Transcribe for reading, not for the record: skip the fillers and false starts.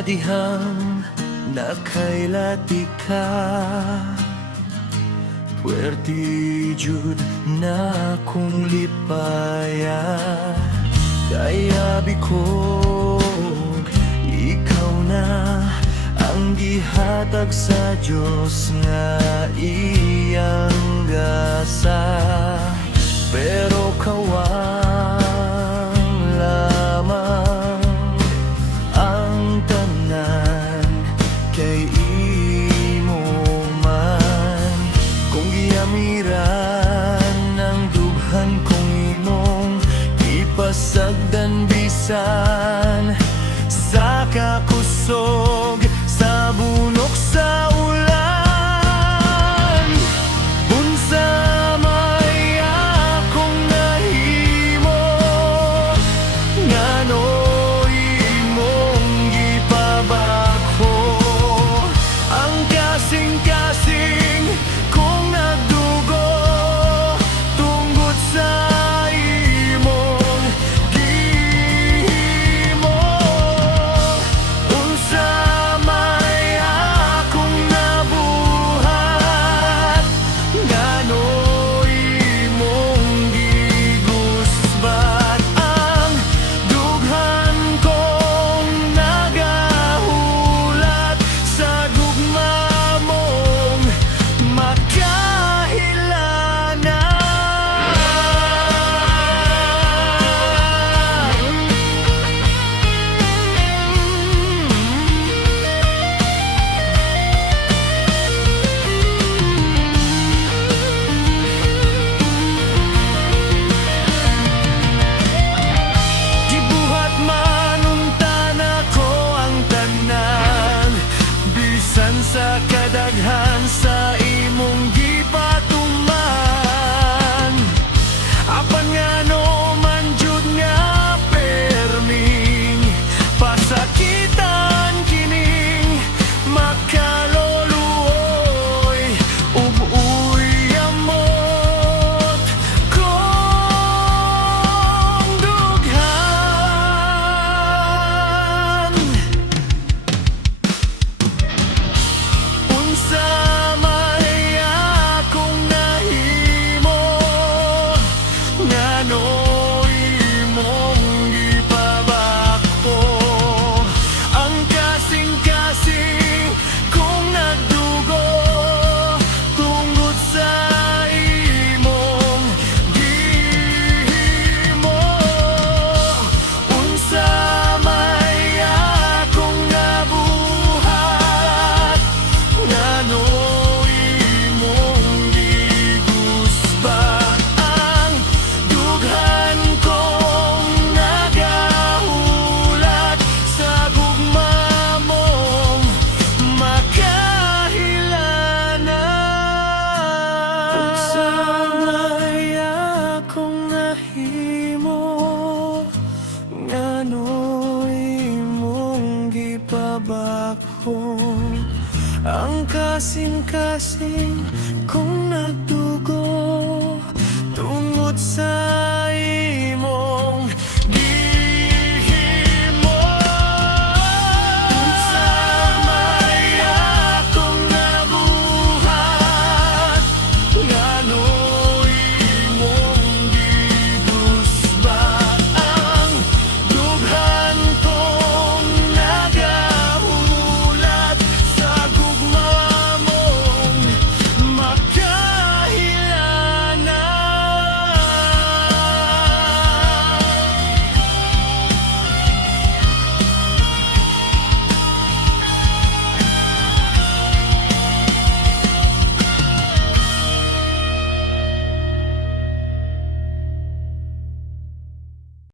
dihang nakailati ka, puwerti jud na kong lipaya. Kaya bikog ikaw na ang gihatag sa Diyos nga iyang gasa. Pero kawang lamang ang tanan kay imo man. Kung giyamiran ang dughan kong imong ipasagdan bisan sa kakusog sa bunok sa ulan. Unsa may akong nahimo ngano imong gipabako. Ang kasing-kasing kung nagdugo tungod sa imong gihimo. Unsa may akong nabuhat ngano imong gigusbat. Ang dughan kong nagahulat sa gugma mong makahilanan. Gibuhat man unta nako ang tanan, bisan sa kadaghan sa imong gipatuman. Apan ngano man jud nga perming pasakitan kining makaluluoy ug uyamot kong dughan. Unsa may akong nahimo ngano imong gipabako. Ang kasing-kasing kung nagdugo tungod sa imong gihimo. Unsa may akong nabuhat ngano imong gigusbat. Ang dughan kong nagahulat sa gugma mong makahilanan. Unsa may akong nahimo ngano imong gipabako. Ang kasing-kasing kung nagdugo tungod sa